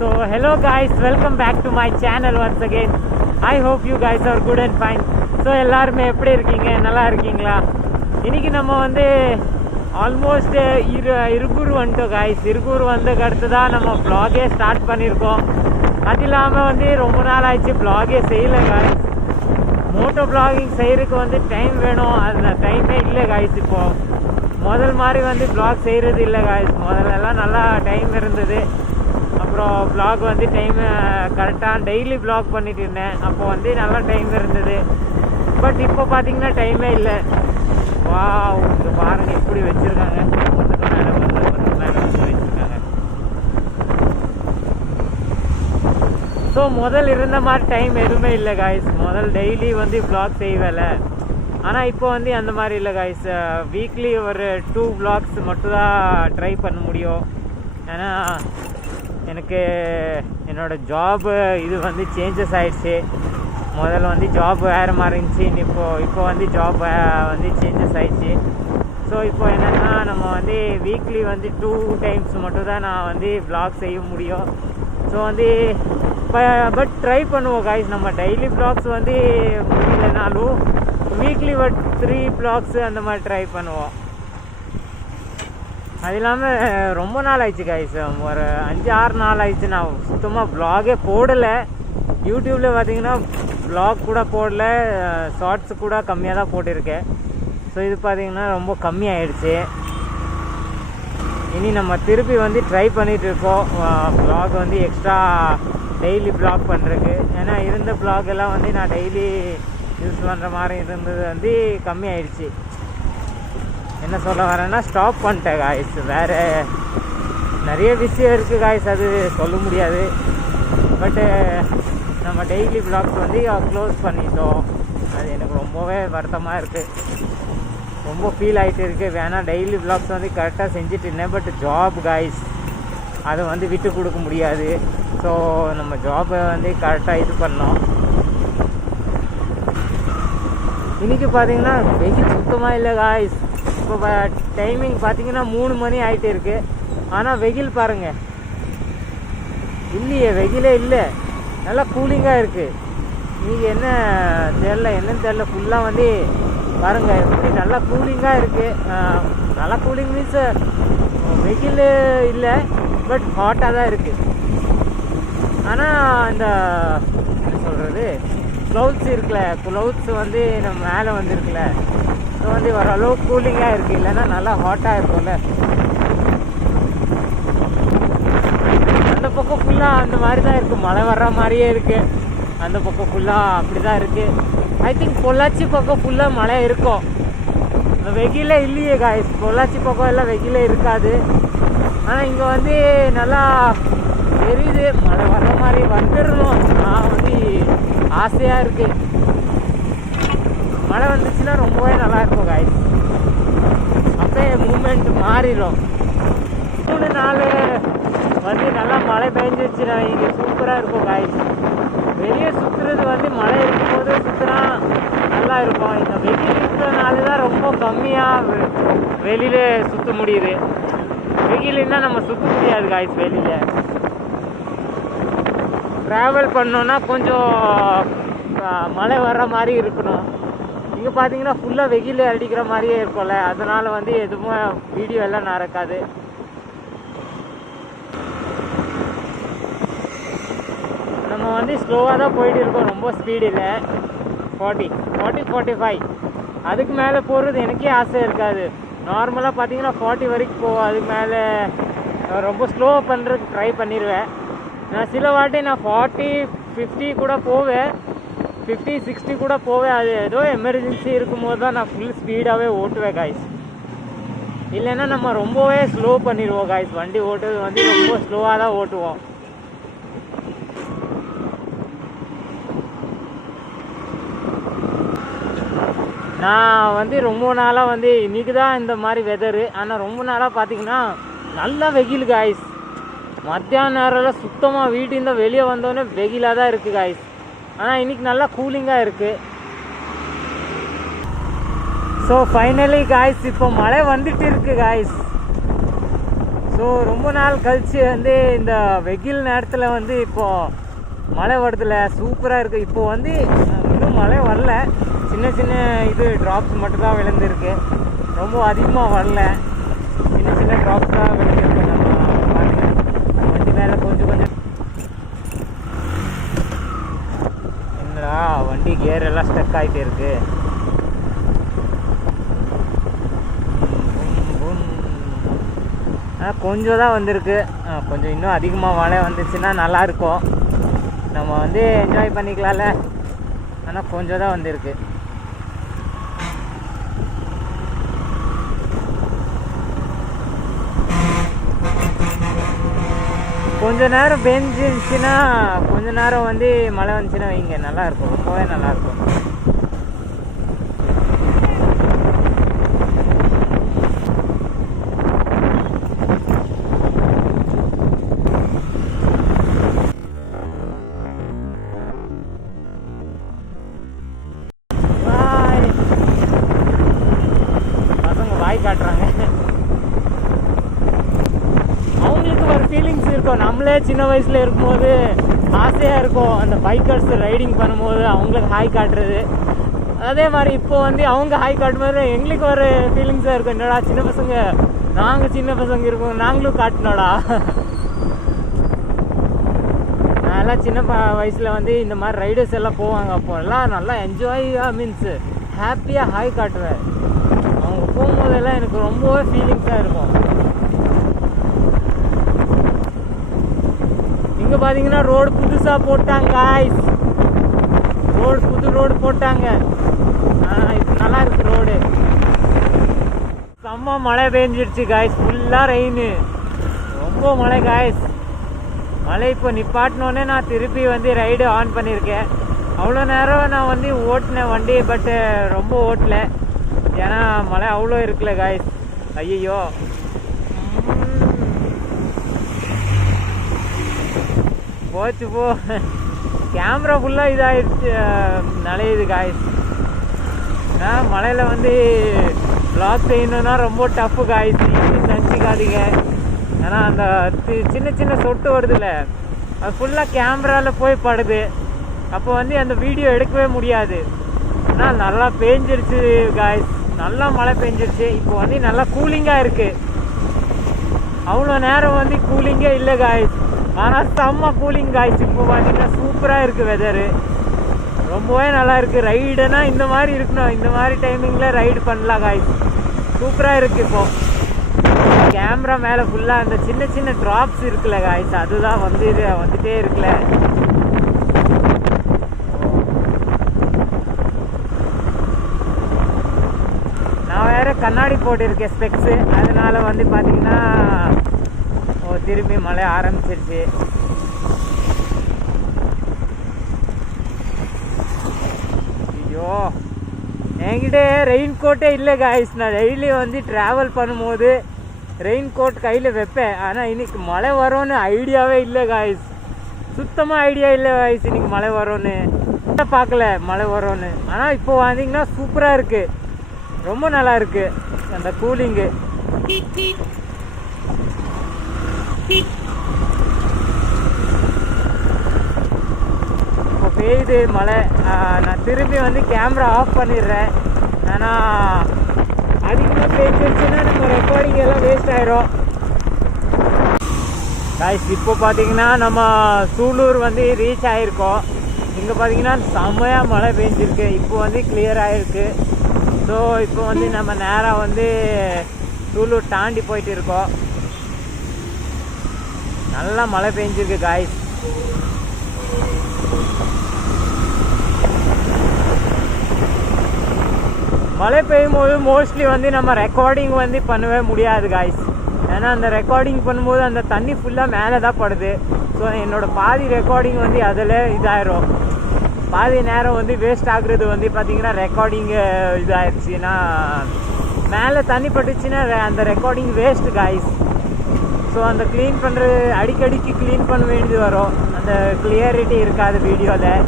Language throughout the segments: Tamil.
So, hello guys, welcome back to my channel once again. I hope you guys are good and fine. So எல்லாருமே எப்படி இருக்கீங்க? நல்லா இருக்கீங்களா? இன்றைக்கி நம்ம வந்து ஆல்மோஸ்ட் இரு இருகூர் வந்துட்டோம் காய்ஸ் இருகூர் வந்ததுக்கு அடுத்து தான் நம்ம ப்ளாகே ஸ்டார்ட் பண்ணியிருக்கோம். அது இல்லாமல் வந்து ரொம்ப நாள் ஆயிடுச்சு vlog-ஏ செய்யலை காய்ஸ் மோட்டோ ப்ளாகிங் செய்கிறதுக்கு வந்து டைம் வேணும். அந்த டைமே இல்லை காய்ஸ் இப்போது முதல் மாதிரி வந்து ப்ளாக் செய்கிறது இல்லை காய்ஸ் முதல்லலாம் நல்லா டைம் இருந்தது. அப்புறம் ப்ளாக் வந்து டைம் கரெக்டாக டெய்லி ப்ளாக் பண்ணிட்டு இருந்தேன். அப்போ வந்து நல்லா டைம் இருந்தது. பட் இப்போ பார்த்தீங்கன்னா டைமே இல்லை. வா இங்கே பாருங்க எப்படி வச்சுருக்காங்க. ஒன்றுக்கு மேலே ஒன்றுக்கு மேலே வச்சுருக்காங்க. ஸோ முதல் இருந்த மாதிரி டைம் எதுவுமே இல்லை காய்ஸ் முதல் டெய்லி வந்து ப்ளாக் செய்வேல. ஆனால் இப்போ வந்து அந்த மாதிரி இல்லை காய்ஸ் வீக்லி ஒரு டூ ப்ளாக்ஸ் மட்டும் தான் ட்ரை பண்ண முடியும். ஏன்னா எனக்கு என்னோட ஜாபு இது வந்து சேஞ்சஸ் ஆகிடுச்சு முதல்ல வந்து ஜாப் வேறு மாதிரி இருந்துச்சு இப்போ இப்போ வந்து ஜாப் வந்து சேஞ்சஸ் ஆகிடுச்சு ஸோ இப்போ என்னென்னா நம்ம வந்து வீக்லி வந்து டூ டைம்ஸ் மட்டும் தான் நான் வந்து ப்ளாக் செய்ய முடியும். ஸோ வந்து பட் ட்ரை பண்ணுவோம் காய்ஸ் நம்ம டெய்லி ப்ளாக்ஸ் வந்து முடியலனாலும் வீக்லி பட் த்ரீ ப்ளாக்ஸு அந்த மாதிரி ட்ரை பண்ணுவோம். அது இல்லாமல் ரொம்ப நாள் ஆயிடுச்சு காய்ஸ் ஒரு அஞ்சு ஆறு நாள் ஆயிடுச்சு நான் சுத்தமாக ப்ளாகே போடலை. யூடியூப்பில் பார்த்தீங்கன்னா ப்ளாக் கூட போடல. ஷார்ட்ஸ் கூட கம்மியாக தான் போட்டிருக்கேன். ஸோ இது பார்த்தீங்கன்னா ரொம்ப கம்மி ஆயிடுச்சு இனி நம்ம திருப்பி வந்து ட்ரை பண்ணிகிட்டு இருக்கோம். ப்ளாக் வந்து எக்ஸ்ட்ரா டெய்லி ப்ளாக் பண்ணுறதுக்கு ஏன்னா இருந்த ப்ளாக் எல்லாம் வந்து நான் டெய்லி யூஸ் பண்ணுற மாதிரி இருந்தது வந்து கம்மி ஆயிடுச்சு என்ன சொல்ல வரேன்னா ஸ்டாப் பண்ணிட்டேன் காய்ஸ் வேறு நிறைய விஷயம் இருக்குது காய்ஸ் அது சொல்ல முடியாது. பட்டு uh, நம்ம டெய்லி பிளாக்ஸ் வந்து க்ளோஸ் பண்ணிட்டோம். அது எனக்கு ரொம்பவே வருத்தமாக இருக்குது ரொம்ப ஃபீல் ஆகிட்டு இருக்குது வேணால் டெய்லி பிளாக்ஸ் வந்து கரெக்டாக செஞ்சுட்டு இருந்தேன் பட் ஜாப் காய்ஸ் அதை வந்து விட்டு கொடுக்க முடியாது. ஸோ நம்ம ஜாபை வந்து கரெக்டாக இது பண்ணோம். இன்னைக்கு பார்த்தீங்கன்னா வெயில் சுத்தமாக இல்லை காய்ஸ் இப்போ டைமிங் பார்த்தீங்கன்னா மூணு மணி ஆகிட்டு இருக்கு. ஆனால் வெயில் பாருங்க. இல்லையே வெயிலே இல்லை. நல்லா கூலிங்காக இருக்குது நீங்கள் என்ன தெரில என்னன்னு தெரில ஃபுல்லாக வந்து பாருங்க எப்படி நல்லா கூலிங்காக இருக்குது நல்லா கூலிங் மீன்ஸ் வெயில் இல்லை பட் ஹாட்டாக தான் இருக்குது ஆனால் இந்த என்ன சொல்கிறது க்ளவுட்ஸ் இருக்குல்ல க்ளவுட்ஸ் வந்து நம்ம மேலே வந்துருக்குல்ல. ஸோ வந்து ஓரளவுக்கு கூலிங்காக இருக்குது இல்லைன்னா நல்லா ஹாட்டாக இருக்கும்ல. அந்த பக்கம் ஃபுல்லாக அந்த மாதிரி தான் இருக்குது மழை வர்ற மாதிரியே இருக்குது அந்த பக்கம் ஃபுல்லாக அப்படி தான் இருக்குது ஐ திங்க் பொள்ளாச்சி பக்கம் ஃபுல்லாக மழை இருக்கும். வெயிலே இல்லையே காய்ஸ் பொள்ளாச்சி பக்கம் எல்லாம் வெயிலே இருக்காது. ஆனால் இங்கே வந்து நல்லா தெரியுது. மழை வர்ற மாதிரி வந்துடணும். நான் வந்து ஆசையாக இருக்குது மழை வந்துச்சுன்னா ரொம்பவே நல்லா இருக்கும் காய்ஸ் அப்பயே மூமெண்ட் மாறிடும். மூணு நாள் வந்து நல்லா மழை பெஞ்சிருச்சுன்னா இங்கே சூப்பராக இருக்கும் காய்ஸ் வெளியே சுற்றுறது வந்து மழை இருக்கும்போது சுற்றுனா நல்லா இருக்கும். இந்த வெயில் இருக்கிறனால தான் ரொம்ப கம்மியாக வெளியில் சுற்ற முடியுது. வெயிலுன்னா நம்ம சுற்ற முடியாது காய்ஸ் வெளியில். ட்ராவல் பண்ணோன்னா கொஞ்சம் மழை வர்ற மாதிரி இருக்கணும். இங்கே பார்த்தீங்கன்னா ஃபுல்லாக வெயில் அடிக்கிற மாதிரியே இருக்கும்ல. அதனால் வந்து எதுவுமே வீடியோ எல்லாம் நடக்காது. நம்ம வந்து ஸ்லோவாக தான் போயிட்டு இருக்கோம். ரொம்ப ஸ்பீடு இல்லை. ஃபார்ட்டி ஃபார்ட்டி ஃபார்ட்டி ஃபைவ் அதுக்கு மேலே போகிறது எனக்கே ஆசை இருக்காது. நார்மலாக பார்த்தீங்கன்னா ஃபார்ட்டி வரைக்கும் போவோம். அதுக்கு மேலே ரொம்ப ஸ்லோவாக பண்ணுறதுக்கு ட்ரை பண்ணிடுவேன் நான் சில வாட்டி நான் ஃபார்ட்டி ஃபிஃப்டி கூட போவேன். ஃபிஃப்டி சிக்ஸ்டி கூட போவே அது ஏதோ எமர்ஜென்சி இருக்கும்போது தான் நான் ஃபுல் ஸ்பீடாகவே ஓட்டுவேன் காய்ஸ் இல்லைன்னா நம்ம ரொம்பவே ஸ்லோ பண்ணிடுவோம் காய்ஸ் வண்டி ஓட்டுறது வந்து ரொம்ப ஸ்லோவாக தான் ஓட்டுவோம். நான் வந்து ரொம்ப நாளாக வந்து இன்னைக்கு தான் இந்த மாதிரி வெதரு ஆனால் ரொம்ப நாளாக பார்த்தீங்கன்னா நல்லா வெயில் காய்ஸ் மத்தியான நேரம்லாம் சுத்தமாக வீட்டிலேருந்து வெளியே வந்தோடனே வெயிலாக தான் இருக்குது காய்ஸ் ஆனால் இன்னைக்கு நல்லா கூலிங்காக இருக்குது ஸோ ஃபைனலி காய்ஸ் இப்போ மழை வந்துட்டு இருக்கு காய்ஸ் ஸோ ரொம்ப நாள் கழிச்சு வந்து இந்த வெயில் நேரத்தில் வந்து இப்போது மழை வருதுல சூப்பராக இருக்குது இப்போ வந்து இன்னும் மழை வரல. சின்ன சின்ன இது ட்ராப்ஸ் மட்டும்தான் விழுந்திருக்கு. ரொம்ப அதிகமாக வரல சின்ன சின்ன ட்ராப்ஸ் தான் விழுந்திருக்கு நம்ம பாருங்க வண்டி மேலே கொஞ்சம் கொஞ்சம் என்னடா வண்டி கியர் எல்லாம் ஸ்டக் ஆகிட்டு இருக்கு. ஆனால் கொஞ்சம் தான் வந்திருக்கு. கொஞ்சம் இன்னும் அதிகமாக மழை வந்துச்சுன்னா நல்லாயிருக்கும் நம்ம வந்து என்ஜாய் பண்ணிக்கலாம்ல. ஆனால் கொஞ்சம் தான் வந்திருக்கு. கொஞ்ச நேரம் பெஞ்சிருச்சுன்னா கொஞ்ச நேரம் வந்து மழை வந்துச்சுன்னா வைங்க நல்லா இருக்கும். ரொம்பவே நல்லாயிருக்கும் சின்ன வயசில் இருக்கும்போது ஆசையாக இருக்கும். அந்த பைக்கர்ஸ் ரைடிங் பண்ணும்போது அவங்களுக்கு ஹாய் காட்டுறது. அதே மாதிரி இப்போ வந்து அவங்க ஹாய் காட்டும்போது எங்களுக்கு ஒரு ஃபீலிங்ஸாக இருக்கும். என்னடா சின்ன பசங்க? நாங்கள் சின்ன பசங்க இருக்கோம். நாங்களும் காட்டினோடா நான்லாம் சின்ன ப- வந்து இந்த மாதிரி ரைடர்ஸ் எல்லாம் போவாங்க. அப்போல்லாம் நல்லா என்ஜாயாக மீன்ஸ் ஹாப்பியாக ஹாய் காட்டுவேன். அவங்க போகும்போதெல்லாம் எனக்கு ரொம்பவே ஃபீலிங்ஸாக இருக்கும். இங்க பாத்தீங்கன்னா ரோடு புதுசா போட்டாங்க காய்ஸ் ரோடு புது ரோடு போட்டாங்க. ஆ, நல்லா இருக்கு ரோடு. செம்ம மழை பெஞ்சிருச்சு காய்ஸ் ஃபுல்லா ரெயின் ரொம்ப மழை காய்ஸ் மழை இப்போ நிப்பாட்டினோடனே நான் திருப்பி வந்து ரைடு ஆன் பண்ணியிருக்கேன் அவ்வளோ நேரம் நான் வந்து ஓட்டினேன் வண்டி பட்டு ரொம்ப ஓட்டல. ஏன்னா மழை அவ்வளோ இருக்குல்ல காய்ஸ் ஐயோ போச்சு போ. கேமரா ஃபுல்லாக இதாகிடுச்சு நலையுது காய்ஸ் ஏன்னா மழையில் வந்து vlog செய்யணுன்னா ரொம்ப டஃப்பு காய்ஸ் நினச்சிக்காதீங்க ஏன்னா அந்த சி- சின்ன சின்ன சொட்டு வருதுல்ல. அது ஃபுல்லாக கேமராவில் போய் படுது. அப்போ வந்து அந்த வீடியோ எடுக்கவே முடியாது. ஆனால் நல்லா பேஞ்சிருச்சு காய்ஸ் நல்லா மழை பெஞ்சிருச்சு. இப்போ வந்து நல்லா கூலிங்காக இருக்குது அவ்வளோ நேரம் வந்து கூலிங்கே இல்லை காய்ஸ் ஆனால் செம்ம கூலிங் காய்ச்சி இப்போ பார்த்தீங்கன்னா சூப்பராக இருக்குது வெதரு ரொம்பவே நல்லா இருக்குது ரைடுனா இந்த மாதிரி இருக்கணும். இந்த மாதிரி டைமிங்கில் ரைடு பண்ணலாம் காய்ஸ் சூப்பராக இருக்குது இப்போது கேமரா மேலே ஃபுல்லாக அந்த சின்ன சின்ன ட்ராப்ஸ் இருக்குல்ல காய்ஸ் அதுதான் வந்து இது வந்துகிட்டே இருக்குல்ல. நான் வேறு கண்ணாடி போட்டிருக்கேன் ஸ்பெக்ஸு அதனால வந்து பார்த்தீங்கன்னா திரும்பி மழை ஆரம்பிச்சிருச்சு. ஐயோ. என்கிட்ட ரெயின் கோட்டே இல்லை காய்ஸ் நான் டெய்லி வந்து ட்ராவல் பண்ணும்போது ரெயின் கோட் கையில் வைப்பேன். ஆனால் இன்னைக்கு மழை வரும்னு ஐடியாவே இல்லை காய்ஸ் சுத்தமாக ஐடியா இல்லை காய்ஸ் இன்னைக்கு மழை வரும்னு. பார்க்கல மழை வரும்னு. ஆனால் இப்போ வந்தீங்கன்னா சூப்பராக இருக்குது ரொம்ப நல்லா இருக்குது அந்த கூலிங்கு இப்போ பெய்யுது மழை. நான் திரும்பி வந்து கேமரா ஆஃப் பண்ணிடுறேன். ஆனால் அதிகமாக பெய்ஞ்சிருச்சுன்னா நம்ம ரெக்கார்டிங் எல்லாம் வேஸ்ட் ஆயிரும். காய்ஸ் இப்போ பார்த்தீங்கன்னா நம்ம சூலூர் வந்து ரீச் ஆகிருக்கோம் இங்கே பார்த்தீங்கன்னா செம்மையாக மழை பெஞ்சிருக்கு. இப்போ வந்து கிளியர் ஆகிருக்கு ஸோ இப்போ வந்து நம்ம நேராக வந்து சூலூர் தாண்டி போயிட்டு இருக்கோம். நல்லா மழை பெஞ்சிருக்கு காய்ஸ் மழை பெய்யும் போது மோஸ்ட்லி வந்து நம்ம ரெக்கார்டிங் வந்து பண்ணவே முடியாது காய்ஸ் ஏன்னா அந்த ரெக்கார்டிங் பண்ணும்போது அந்த தண்ணி ஃபுல்லாக மேலே தான் படுது. ஸோ என்னோட பாதி ரெக்கார்டிங் வந்து அதில் இதாயிரும். பாதி நேரம் வந்து வேஸ்ட் ஆகுறது வந்து பார்த்திங்கன்னா ரெக்கார்டிங்கு இதாகிடுச்சுன்னா மேலே தண்ணி பட்டுச்சுன்னா அந்த ரெக்கார்டிங் வேஸ்ட்டு காய்ஸ் ஸோ அந்த க்ளீன் பண்ணுறது அடிக்கடிக்கு க்ளீன் பண்ண வேண்டியது வரும். அந்த கிளியரிட்டி இருக்காது வீடியோவில்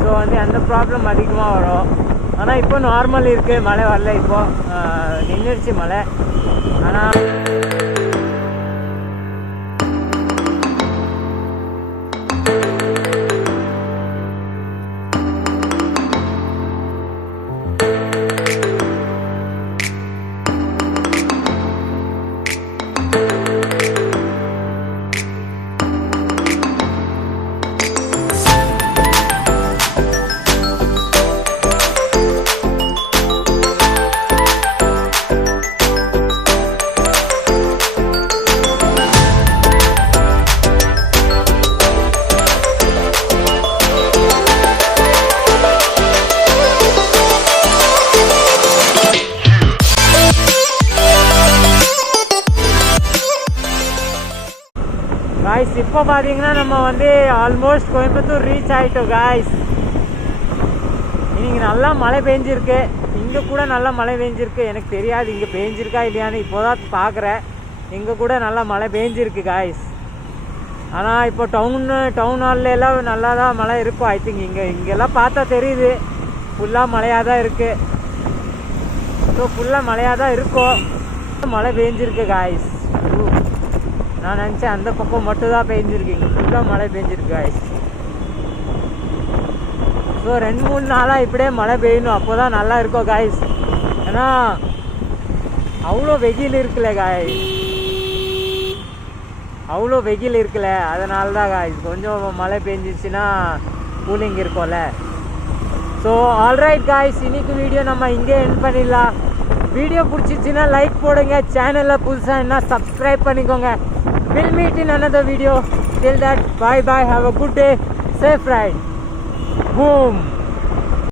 ஸோ வந்து அந்த ப்ராப்ளம் அதிகமாக வரும். ஆனால் இப்போ நார்மல் இருக்குது மழை வரல இப்போ. நின்றுடுச்சு மழை. ஆனால் காய்ஸ் இப்போ பார்த்தீங்கன்னா நம்ம வந்து ஆல்மோஸ்ட் கோயம்புத்தூர் ரீச் ஆகிட்டோம் காய்ஸ் இன்னைக்கு நல்லா மழை பெஞ்சிருக்கு. இங்கே கூட நல்லா மழை பெஞ்சிருக்கு. எனக்கு தெரியாது இங்கே பெஞ்சிருக்கா இல்லையான்னு இப்போ தான் பார்க்குறேன் இங்கே கூட நல்லா மழை பெஞ்சிருக்கு காய்ஸ் ஆனால் இப்போ டவுனு டவுன் ஹாலில் எல்லாம் நல்லா தான் மழை இருக்கும் ஐ திங்க் இங்கே இங்கெல்லாம் பார்த்தா தெரியுது. ஃபுல்லாக மழையாக தான் இருக்குது ஸோ ஃபுல்லாக மழையாக தான் இருக்கும். மழை பெஞ்சிருக்கு காய்ஸ் நான் நினச்சேன் அந்த பக்கம் மட்டும் தான் பெஞ்சிருக்கு இங்கே ஃபுல்லாக மழை பெஞ்சிருக்கு காய்ஸ் ஸோ ரெண்டு மூணு நாளாக இப்படியே மழை பெய்யணும். அப்போ தான் நல்லா இருக்கும் காய்ஸ் ஏன்னா அவ்வளோ வெயில் இருக்குல்ல காய் அவ்வளோ வெயில் இருக்குல்ல அதனால தான் காய்ஸ் கொஞ்சம் மழை பெஞ்சிச்சுன்னா கூலிங் இருக்கும்ல. ஸோ ஆல்ரைட் காய்ஸ் இன்னைக்கு வீடியோ நம்ம இங்கே என் பண்ணிடலாம். வீடியோ பிடிச்சிச்சின்னா லைக் போடுங்க. சேனலில் புதுசாக என்ன சப்ஸ்கிரைப் பண்ணிக்கோங்க. We'll meet in another video. Till that, bye bye. Have a good day. Safe ride. Boom.